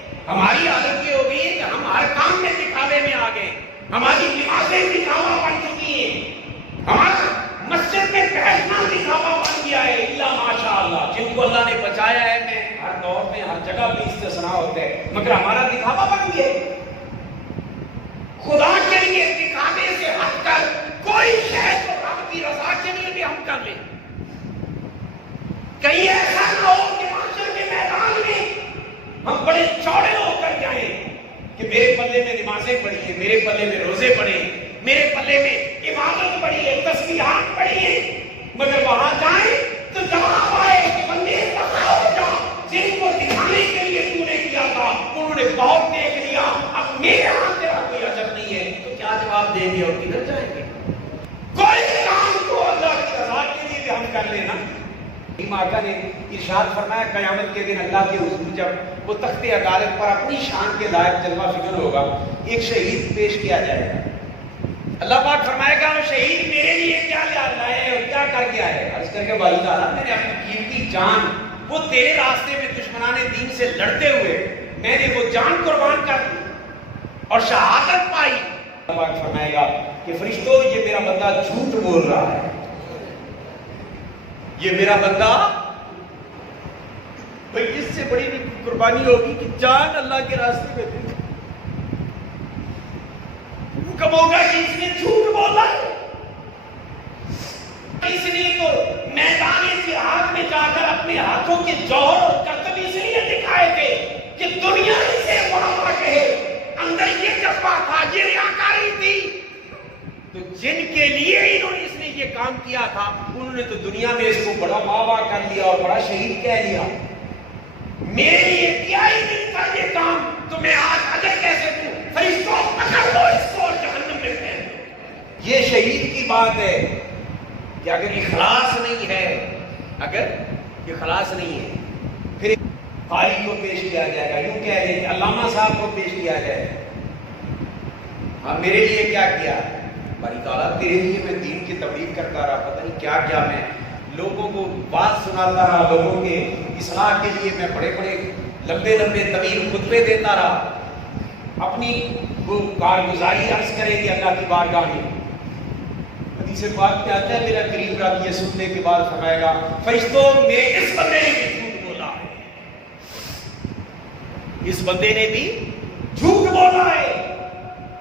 ہماری عادت یہ ہو گئی ہے کہ ہم ہر کام میں دکھاوے میں آ گئے. ہماری نمازیں دکھاوا بن چکی ہیں. ہمارا مسجد میں بیٹھنا دکھاوا بن گیا ہے. الا ماشاء اللہ جن کو اللہ نے بچایا ہے. میں ہر دور میں ہر جگہ پہ استثناء ہوتے ہیں, مگر ہمارا دکھاوا بن گیا ہے. خدا کے لیے دکھانے سے ہٹ کر کوئی شے تو رب کی رضا کے لیے بھی ہم کر لیں. کہیں ایسا نہ ہو کہ معاشر کے میدان میں ہم بڑے چوڑے ہو کر جائیں کہ میرے پلے میں نمازیں پڑھی ہیں, میرے پلے میں روزے پڑھے ہیں, میرے پلے میں عبادت پڑھی ہے, تسبیحات پڑھی ہیں, مگر وہاں جائیں تو جواب آئے کہ بندے بتاؤ جا جن کو دکھانے کے لیے تو نے کیا تھا انہوں نے بہت دیکھ لیا, اب میرے ہاتھ تیرا کوئی اجر نہیں ہے. تو کیا جواب دیں گے اور کدھر جائیں گے؟ کوئی کام کو اللہ کی رضا کے لیے بھی ہم کر لینا. آقا نے ارشاد فرمایا قیامت کے دن اللہ کے حضور جب وہ تخت عدالت پر اپنی شان کے لائق جلوہ فکر ہوگا, ایک شہید پیش کیا جائے گا. اللہ پاک فرمائے گا وہ شہید میرے لیے کیا لائے اور کیا کر کے آئے. عرض کر کے بھائی تعالیٰ میں نے اپنی قیمتی جان وہ تیرے راستے میں دشمنان دین سے لڑتے ہوئے میں نے وہ جان قربان کر دی اور شہادت پائی. اللہ پاک فرمائے گا کہ فرشتوں یہ میرا بندہ جھوٹ بول رہا ہے, یہ میرا بندہ بھئی اس سے بڑی قربانی ہوگی کہ جان اللہ کے راستے میں دے. حکم ہوگا کہ اس نے جھوٹ بولا ہے, اس نے تو میدان جہاد میں جا کر اپنے ہاتھوں کے جوہر اور کرتب اس لیے دکھائے تھے کہ دنیا اسے بڑا کہے. اندر یہ جذبہ تھا, یہ ریاکاری تھی. تو جن کے لیے انہوں نے اس نے یہ کام کیا تھا انہوں نے تو دنیا میں اس کو بڑا واہ کر لیا اور بڑا شہید کہہ لیا. میرے لیے کیا ہی نہیں تھا یہ کام, تو میں آج اجر کیسے دوں؟ فرشتوں پکڑ لو اس کو اور جہنم میں پھینک دو. یہ شہید کی بات ہے کہ اگر اخلاص نہیں ہے, اگر اخلاص نہیں ہے پھر قاری کو پیش کیا جائے گا. یوں کہہ دیں کہ علامہ صاحب کو پیش کیا جائے گا. ہاں میرے لیے کیا کیا باری تعالیٰ, تیرے لیے میں دین کی تبلیغ کرتا رہا, پتہ نہیں کیا کیا میں لوگوں کو بات سناتا رہا, لوگوں کے اصلاح کے لیے میں بڑے بڑے لمبے لمبے طویل خطبے دیتا رہا. اپنی وہ کارگزاری عرض کریں گے اللہ کی بارگاہ میں. حدیث پاک میں آتا ہے میرا قریب راوی یہ سننے کے بعد فرمائے گا فرشتوں میرے اس بندے نے بھی جھوٹ بولا ہے, اس بندے نے بھی جھوٹ بولا ہے.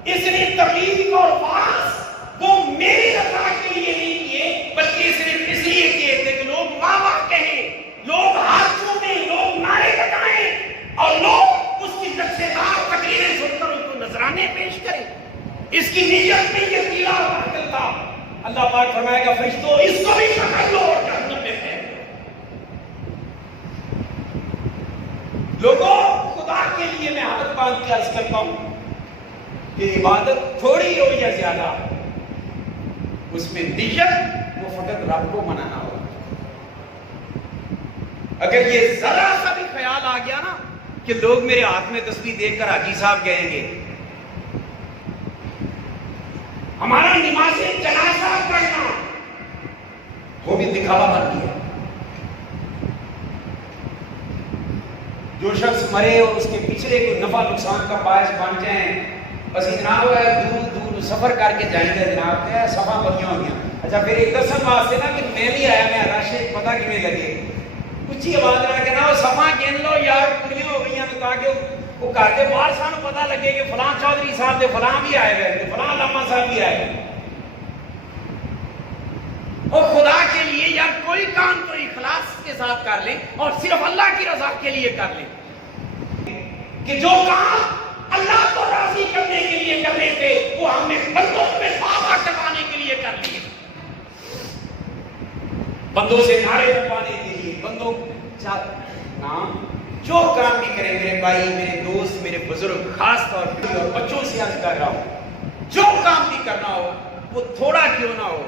اس نے تبلیغ اور وعظ وہ میری رضا کے لیے نہیں کیے بلکہ صرف اس لیے کیے تھے کہ لوگ واہ واہ کہیں, لوگ ہاتھوں میں, لوگ نعرے لگائیں اور لوگ اس کی نقشےدار تقریریں سن کر اس کو نذرانے پیش کریں. اس کی نیت میں یہ کیڑا داخل تھا. اللہ پاک فرمائے گا فرشتوں اس کو بھی پکڑ لو اور جہنم میں پھینک دو. لوگوں خدا کے لیے میں ہاتھ باندھ کے عرض کرتا ہوں کہ عبادت تھوڑی ہو یا زیادہ, اس میں نیت وہ فقط رب کو منانا ہوگا. اگر یہ ذرا سا بھی خیال آ گیا نا کہ لوگ میرے ہاتھ میں تسبیح دیکھ کر حاجی صاحب کہیں گے, ہمارا نماز جنازہ پڑھنا وہ بھی دکھاوا بن گیا. جو شخص مرے اور اس کے پچھلے کوئی نفع نقصان کا باعث بن جائیں, بس جناب دور دور سفر کر کے جائیں گے جناب کیا صفا بنیاں ہوگی. اچھا پھر ایک دسن واسطے نا کہ میں بھی آیا, میں رش پتہ کیویں لگے, کچھ ہی آواز نہ کہنا وہ صفا گن لو یار پوریاں ہو گئی ہیں تاکہ وہ گھر کے باہر سانو پتہ لگے کہ فلاں چودھری صاحب دے فلاں بھی آئے ہوئے, فلاں علامہ صاحب بھی آئے. اور خدا کے لیے یار کوئی کام تو اخلاص کے ساتھ کر لیں اور صرف اللہ کی رضا کے لیے کر لیں کہ جو کام اللہ کو راضی کرنے کے لیے کرنے تھے وہ ہم نے بندوں میں بابا ٹکانے کے لیے کر لیے, بندوں سے نعرے لگوانے کے لیے, بندوں نام جو کام بھی کریں میرے بھائی, میرے دوست, میرے بزرگ, خاص طور پر اور بچوں سے عرض کر رہا ہوں, جو کام بھی کرنا ہو وہ تھوڑا کیوں نہ ہو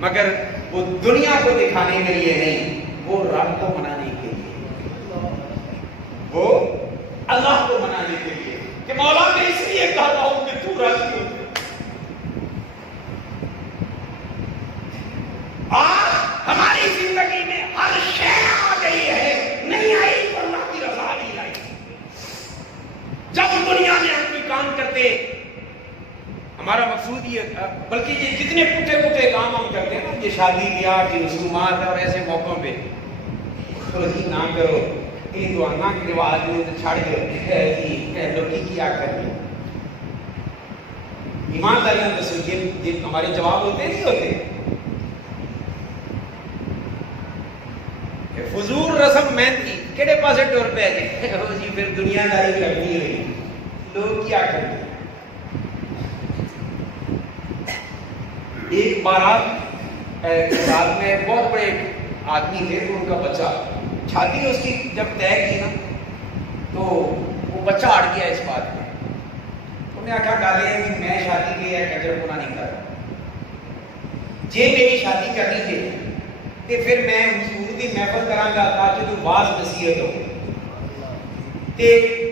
مگر وہ دنیا کو دکھانے کے لیے نہیں, وہ رب کو منانے کے لیے, وہ اللہ کو منانے کے لیے کہ مولا میں اس لیے کہتا ہوں کہ تو راضی ہو. آج ہماری زندگی میں ہر شے آ گئی ہے, نہیں آئی تو اللہ کی رضا نہیں آئی. سود بلکہ یہ جتنے پٹھے پٹھے کام ہم کرتے ہیں نا، یہ شادی بیاہ کی رسومات اور ایسے موقعوں پہ خودی نہ کرو، یہ دعانا کے رواج میں تو چھاڑ دو لوگی کیا کرنی۔ ایمانداری میں دسو یہ ہمارے جواب ہوتے نہیں ہوتے؟ فضول رسم مہندی کہڑے پاسے ٹور پہ گئے جی، پھر دنیا داری کرنی ہوئی، لوگ کیا کرتے ہیں۔ ایک بارات میں بہت بڑے آدمی تھے تو ان کا بچہ، شادی اس کی جب طے کی نا تو وہ بچہ اڑ گیا اس بات میں، انہوں نے آخر ڈالے ہیں کہ میں شادی کی ہے کجر پونا نہیں کر رہا، جی میری شادی کرنی تھی تو پھر میں حضور دی محفل کراں گا تاکہ تو واز نصیحت ہو، تے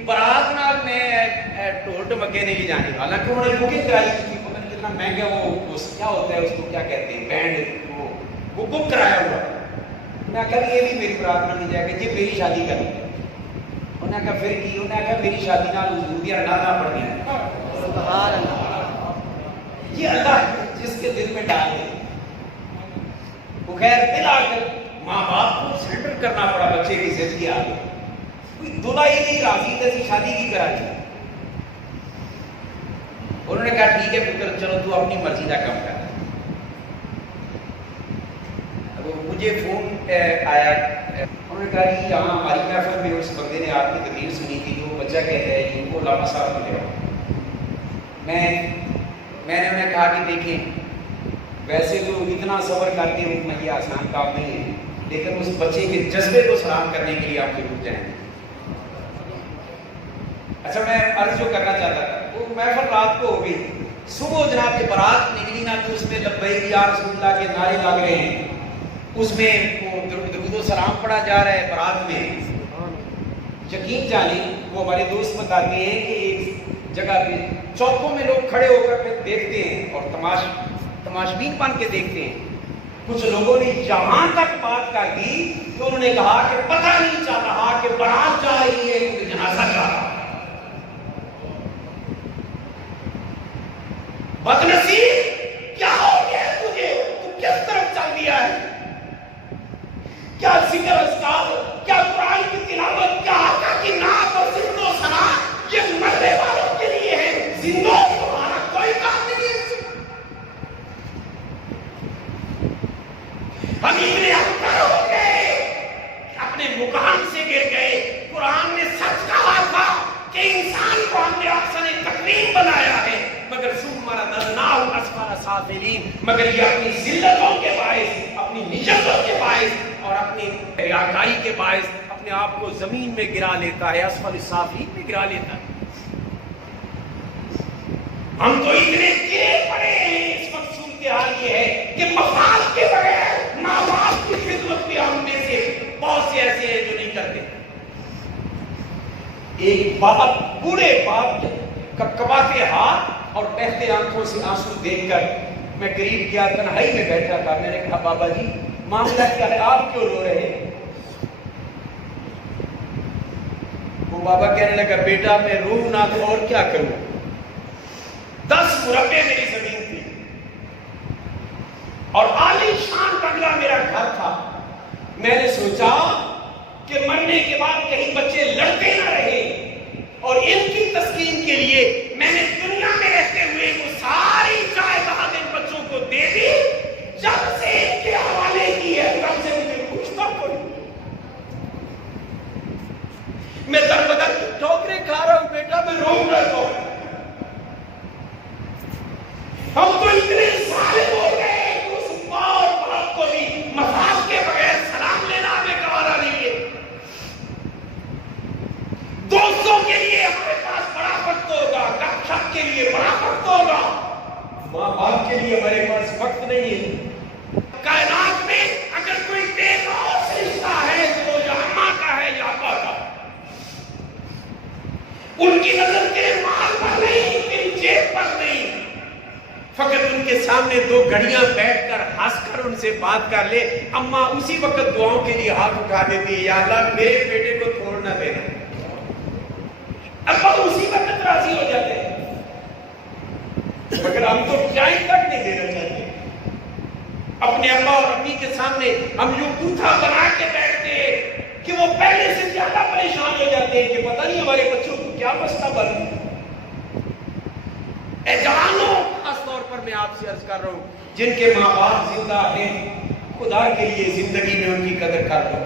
برات نال میں ڈھول ڈمکے نہیں جانے، حالانکہ انہوں نے بکنگ کرائی تھی، پتہ نہیں کتنا مہنگا وہ کیا ہوتا ہے اس کو کیا کہتے ہیں بینڈ، وہ بک کرایا ہوا۔ میں کہا یہ بھی میری برات نال نہیں جائے گا، جی میری شادی کرنی ہے۔ انہوں نے کہا پھر کی؟ انہوں نے کہا میری شادی نال حضور دی نعتاں پڑھنی ہیں۔ سبحان اللہ، یہ اللہ جس کے دل میں ڈال دے۔ وہ خیر دل آ کر ماں باپ کو سرنڈر کرنا پڑا بچے کی زندگی آ گئی، کوئی دلہا ہی نہیں راضی تھی شادی کی کرا دی۔ انہوں نے کہا ٹھیک ہے پتر چلو تو اپنی مرضی کا کام کر۔ مجھے فون آیا، انہوں نے کہا کہ یہاں ہماری محفل میں اس بندے نے آپ کی تقریر سنی تھی، جو بچہ کہتا ہے ان کو علامہ صاحب ملے ہو۔ میں نے انہیں کہا کہ دیکھیں ویسے تو اتنا صبر کرتے ہیں یہ آسان کام نہیں ہے، لیکن اس بچے کے جذبے کو سلام کرنے کے لیے آپ ضرور جائیں۔ اچھا میں عرض جو کرنا چاہتا تھا، وہ محفل رات کو ہو گئی، صبح جناب یہ بارات نکلی نا تو اس میں لبیک یا رسول اللہ کے نعرے لگ رہے ہیں، اس میں وہ درود و سلام پڑھا جا رہا ہے برات میں۔ یقین جانیں وہ ہمارے دوست بتاتے ہیں کہ ایک جگہ پہ چوکوں میں لوگ کھڑے ہو کر پھر دیکھتے ہیں اور تماشبین بن کے دیکھتے ہیں۔ کچھ لوگوں نے یہاں تک بات کر دی کہ انہوں نے کہا کہ پتہ نہیں چل رہا کہ برات جا رہی ہے کہ جنازہ جا رہا ہے۔ بدنصیب کیا ہو گیا تجھے؟ تو کس طرف چل دیا ہے؟ کیا ذکر اذکار، کیا قرآن کی تلاوت، کیا آقا کی نعت اور ذکر و ثنا یہ مرنے والوں کے لیے ہے، زندوں تمہارا کوئی کام نہیں ہے۔ ہم اتنے اکثر ہو گئے اپنے مقام سے گر گئے۔ قرآن نے سچ کہا تھا کہ انسان کو ہم نے احسن تقویم بنایا ہے، مگر ثم رددناہ اسفل سافلین، مگر یہ اپنی ذلتوں کے باعث، اپنی نجاتوں کے باعث اور اپنی ریاکاری کے باعث اپنے آپ کو زمین میں گرا لیتا ہے، اسفل سافلین میں گرا لیتا ہے۔ ہم تو اتنے گرے پڑے ہیں، اس وقت صورتحال یہ ہے کہ مفاد کے بغیر ماں باپ کی خدمت بھی ہم میں سے بہت سے ایسے ہیں جو نہیں کرتے۔ ایک باپ، بوڑھے باپ کپکپاتے ہاتھ اور بہتے آنکھوں سے آنسو دیکھ کر میں قریب کیا، تنہائی میں بیٹھا تھا، میں نے کہا بابا جی معاملہ کیا ہے، آپ کیوں رو رہے ہیں؟ وہ بابا کہنے لگا بیٹا میں رو نہ تو اور کیا کروں، 10 مربع میری زمین تھی اور عالی شان بنگلہ میرا گھر تھا۔ میں نے سوچا کہ مرنے کے بعد کہیں بچے لڑتے نہ رہے، اور ان کی تسکین کے لیے میں نے دنیا میں رہتے ہوئے وہ ساری جائیداد ان بچوں کو دے دی، جب سے ان کے حوالے کی ہے تب سے مجھے پوچھتا کوئی۔ میں در بدر ٹھوکریں کھا رہا ہوں بیٹا، میں روؤں گا تو۔ ہم تو اتنے ظالم ہو گئے کہ اس ماں اور باپ کو بھی مفاد کے بغیر سلام لینا ہمیں گوارا نہیں ہے۔ دوستوں کے لیے ہمارے پاس بڑا وقت ہوگا، گپ شپ کے لیے بڑا وقت ہوگا، ماں باپ کے لیے ہمارے پاس وقت نہیں ہے۔ کائنات میں اگر کوئی بے لوث رشتہ ہے تو یا اماں کا ہے یا ابا کا۔ ان کی نظر تیرے مال پر نہیں، تیری جیب پر نہیں، فقط ان کے سامنے 2 گھڑیاں بیٹھ کر ہنس کر ان سے بات کر لے۔ اماں اسی وقت دعاؤں کے لیے ہاتھ اٹھا دیتی ہے، یا اللہ میرے بیٹے کو چھوڑ نہ دینا۔ ابا اسی وقت راضی ہو جاتے ہیں۔ مگر ہم تو چائے تک نہیں دینا چاہتے. اپنے ابا اور امی کے سامنے ہم یوں بوتھا بنا کے بیٹھتے ہیں کہ وہ پہلے سے زیادہ پریشان ہو جاتے ہیں کہ پتہ نہیں ہمارے بچوں کو کیا مسئلہ بن. اے جوانوں، خاص طور پر میں آپ سے عرض کر رہا ہوں جن کے ماں باپ زندہ ہیں، خدا کے لیے زندگی میں ان کی قدر کر دو،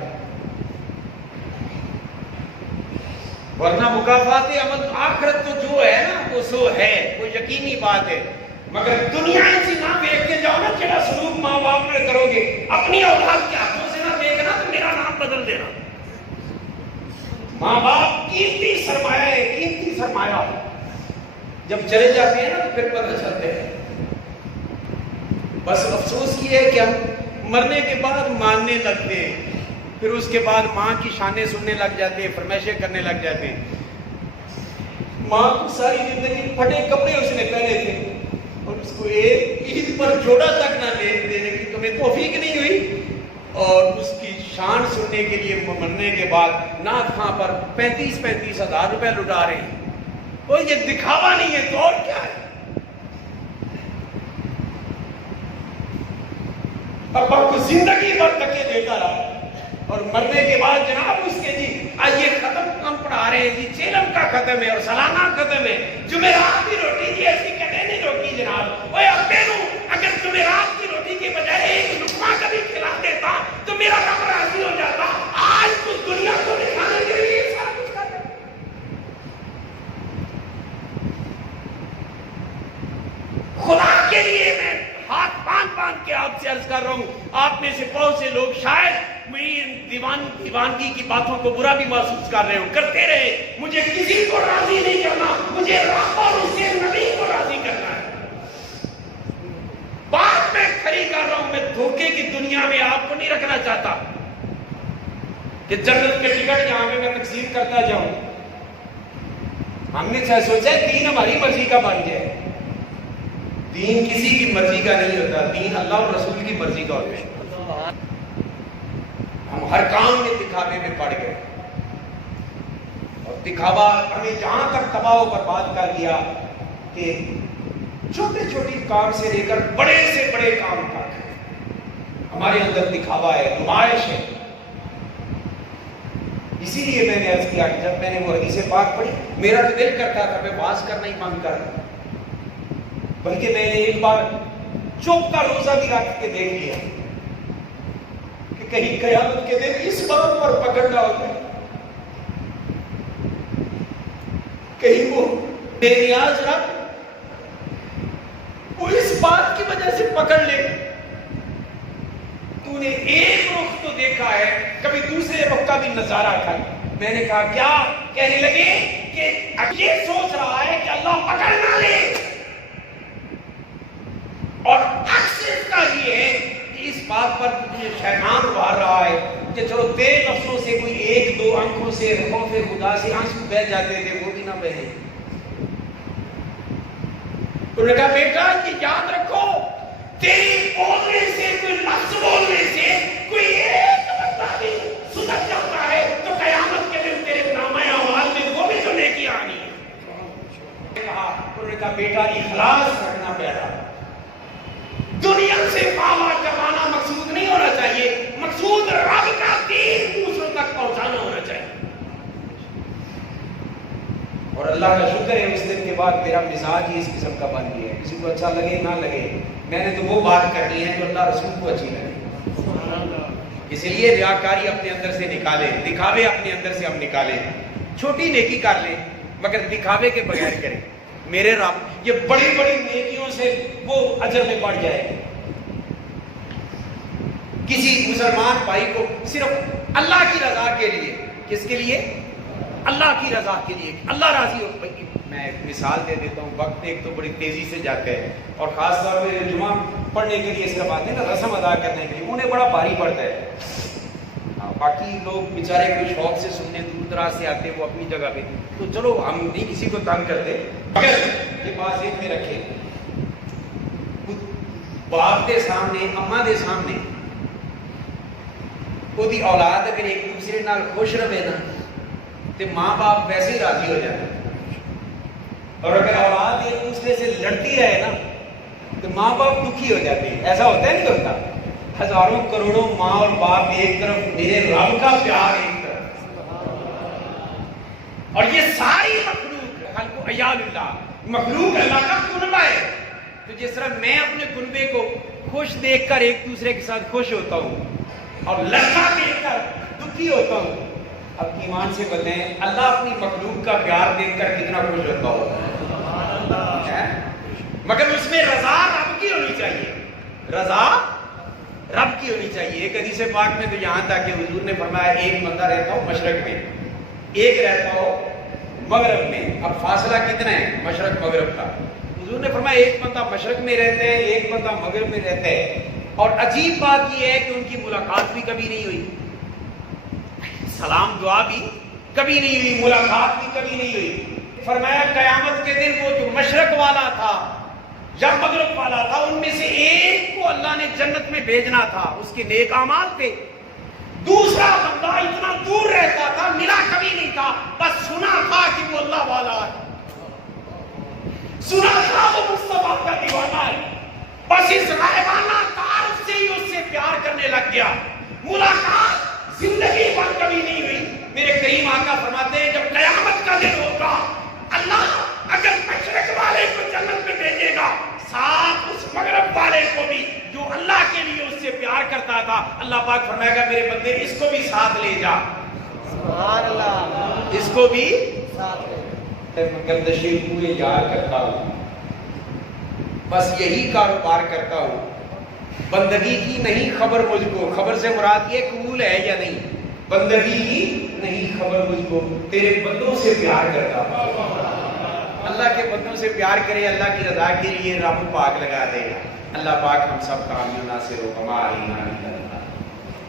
ورنہ مکافات عمل آخرت تو جو ہے نا وہ سو ہے، وہ یقینی بات ہے. مگر دنیا ایسی نہ دیکھ کے جاؤ نا، جڑا سلوک ماں باپ میں کرو گے اپنی اولاد کے ہاتھوں سے نہ دیکھنا تو میرا نام بدل دینا. ماں باپ قیمتی سرمایہ ہے، قیمتی سرمایہ. جب چلے جاتے ہیں نا تو پھر پتہ چلتے ہیں. بس افسوس یہ ہے کہ ہم مرنے کے بعد ماننے لگتے ہیں، پھر اس کے بعد ماں کی شانیں سننے لگ جاتے ہیں، فرمائشیں کرنے لگ جاتے ہیں. ماں کو ساری زندگی پھٹے کپڑے اس نے پہنے تھے اور اس کو ایک عید پر جوڑا تک نہ دینے کی تمہیں توفیق نہیں ہوئی، اور اس کی شان سننے کے لیے مرنے کے بعد نعت خواں پر 35 ہزار روپے لٹا رہے ہیں. وہ یہ دکھاوا نہیں ہے تو اور کیا ہے. ابا کو زندگی بھر دھکے دیتا رہا اور مرنے کے بعد جناب اس کے جی آئیے ختم کام پڑھا رہے ہیں جی، چیلم کا ختم ہے اور سالانہ ختم ہے، جمعرات کی روٹی جی ایسی کہنے نہیں روکی جناب. اوے ابے نو اگر جمعرات کی روٹی کے بجائے ایک لقمہ کبھی کھلا دیتا تو میرا رب راضی ہو جاتا. آج تو دنیا کو دکھانے کے لیے سب کچھ کر رہے. خدا کے لیے میں ہاتھ باندھ کے آپ سے عرض کر رہا ہوں، آپ میں سے بہت سے لوگ شاید میری دیوانگی کی باتوں کو برا بھی محسوس کر رہے ہو. کرتے رہے، مجھے کسی کو راضی نہیں کرنا، مجھے رب اور اس کے نبی کو راضی کرنا ہے. بات میں کھری کر رہا ہوں، میں دھوکے کی دنیا میں آپ کو نہیں رکھنا چاہتا کہ جنت کے ٹکٹ یہاں پہ میں تقسیم کرتا جاؤں. ہم نے سوچا دین ہماری مرضی کا بن جائے. دین کسی کی مرضی کا نہیں ہوتا، دین اللہ اور رسول کی مرضی کا ہوتا ہے. ہم ہر کام میں دکھاوے میں پڑ گئے اور دکھاوا ہمیں جہاں تک تباہ و برباد کر دیا کہ چھوٹے چھوٹی کام سے لے کر بڑے سے بڑے کام تک ہمارے اندر دکھاوا ہے، نمائش ہے. اسی لیے میں نے عرض کیا کہ جب میں نے وہ حدیث پاک پڑھی میرا تو دل کرتا تھا میں واز کرنا ہی بند کر دوں، بلکہ میں نے ایک بار چوک کا روزہ بھی رکھ کے دیکھ لیا کہ کہیں قیامت کے دن اس بات پر پکڑنا ہوتا ہے، کہیں وہ بے نیاز رب وہ اس بات کی وجہ سے پکڑ لے تو نے ایک رخ تو دیکھا ہے، کبھی دوسرے رخ کا بھی نظارہ کر. میں نے کہا کیا؟ کہنے لگے کہ یہ سوچ رہا ہے کہ اللہ پکڑ نہ لے، اور عکس اس کا یہ ہے کہ اس بات پر شیطان ابھار رہا ہے کہ چلو تیرے لفظوں سے کوئی ایک دو آنکھوں سے خوف خدا سے آنسو بہہ جاتے تھے وہ بھی نہ بہے. انہوں نے کہا بیٹا یہ یاد رکھو، تیری بولنے سے کوئی لفظ بولنے سے کوئی ایک بندہ بھی سدھر جاتا ہے تو قیامت کے دن تیرے نامہ اعمال میں وہ بھی تو نیکی آنی ہے. انہوں نے کہا بیٹا اخلاص رکھنا پیدا، دنیا سے پاوا کمانا مقصود نہیں ہونا چاہیے، مقصود رب کا دین دوسروں تک پہنچانا ہونا چاہیے. اور اللہ کا شکر ہے اس دن کے بعد میرا مزاج ہی اس قسم کا بن گیا ہے. کسی کو اچھا لگے نہ لگے، میں نے تو وہ بات کرنی ہے جو اللہ رسول کو اچھی لگے. اس لیے ریاکاری اپنے اندر سے نکالے، دکھاوے اپنے اندر سے ہم نکالے. چھوٹی نیکی کر لیں مگر دکھاوے کے بغیر کریں. میرے رب یہ بڑی بڑی نیکیوں سے وہ اجر میں بڑھ جائے. کسی مسلمان بھائی کو صرف اللہ کی رضا کے لیے، کس کے لیے؟ اللہ کی رضا کے لیے، اللہ راضی ہو. میں ایک مثال دے دیتا ہوں، وقت ایک تو بڑی تیزی سے جاتا ہے اور خاص طور پہ جمعہ پڑھنے کے لیے اس کا بات ہے نا، رسم ادا کرنے کے لیے انہیں بڑا بھاری پڑتا ہے. باقی لوگ بیچارے کوئی شوق سے سننے دور دراز سے آتے ہیں، وہ اپنی جگہ پہ، تو چلو ہم نہیں کسی کو تنگ کرتے. اگر یہ بات ذہن میں رکھے، باپ دے سامنے، اماں دے سامنے وہی اولاد اگر ایک دوسرے نال خوش رہے نا تو ماں باپ ویسے ہی راضی ہو جاتے. اور اگر اولاد ایک دوسرے سے لڑتی رہے نا تو ماں باپ دکھی ہو جاتے ہیں. ایسا ہوتا ہے نہیں ہوتا؟ ہزاروں کروڑوں ماں اور باپ ایک طرف، میرے رب کا پیار ایک طرف، اور یہ ساری مخلوق خلق عیال اللہ، مخلوق اللہ کا کنبہ ہے. تو جس طرح میں اپنے کنبے کو خوش دیکھ کر ایک دوسرے کے ساتھ خوش ہوتا ہوں اور لڑکا دیکھ کر دکھی ہوتا ہوں، اب ایمان سے بتائیں اللہ اپنی مخلوق کا پیار دیکھ کر کتنا خوش ہوتا ہوگا. مگر اس میں رضا رب کی ہونی چاہیے، رضا رب کی ہونی چاہیے. ایک حدیث پاک میں تو یہاں تھا کہ حضور نے فرمایا ایک بندہ رہتا ہو مشرق میں، ایک رہتا ہو مغرب میں. اب فاصلہ کتنا ہے مشرق مغرب کا؟ حضور نے فرمایا ایک بندہ مشرق میں رہتا ہے، ایک بندہ مغرب میں رہتا ہے. اور عجیب بات یہ ہے کہ ان کی ملاقات بھی کبھی نہیں ہوئی، سلام دعا بھی کبھی نہیں ہوئی، ملاقات بھی کبھی نہیں ہوئی. فرمایا قیامت کے دن وہ جو مشرق والا تھا یا مغرب والا تھا، ان میں سے ایک کو اللہ نے جنت میں بھیجنا تھا، اس کے نیک اعمال تھے. دوسرا بندہ اتنا دور رہتا تھا، ملا کبھی نہیں تھا، بس سنا تھا کہ وہ اللہ والا ہے، سنا تھا وہ مصطفیٰ کا دیوانہ ہے، بس اس غائبانہ تعارف سے ہی اس سے پیار کرنے لگ گیا. ملاقات زندگی بھر کبھی نہیں ہوئی. میرے کریم آقا فرماتے ہیں جب قیامت کا دن ہوگا، اللہ اگر مشرق والے کو جنت میں بھیجے گا، ساتھ اس مغرب والے کو بھی جو اللہ کے لیے اس سے پیار کرتا تھا، اللہ پاک فرمائے گا میرے بندے اس کو بھی ساتھ لے جا، سبحان اللہ، اس کو بھی ساتھ لے جا. میں گردشی پورے یار کرتا ہوں، بس یہی کاروبار کرتا ہوں، بندگی کی نہیں خبر مجھ کو. خبر سے مراد یہ قبول ہے یا نہیں؟ بندگی کی نہیں خبر مجھ کو، تیرے بندوں سے پیار کرتا ہوں. اللہ کے بندوں سے پیار کرے، اللہ کی رضا کے لیے رب پاک لگا دے. اللہ پاک ہم سب کا حامی و ناصر و کمال ایمان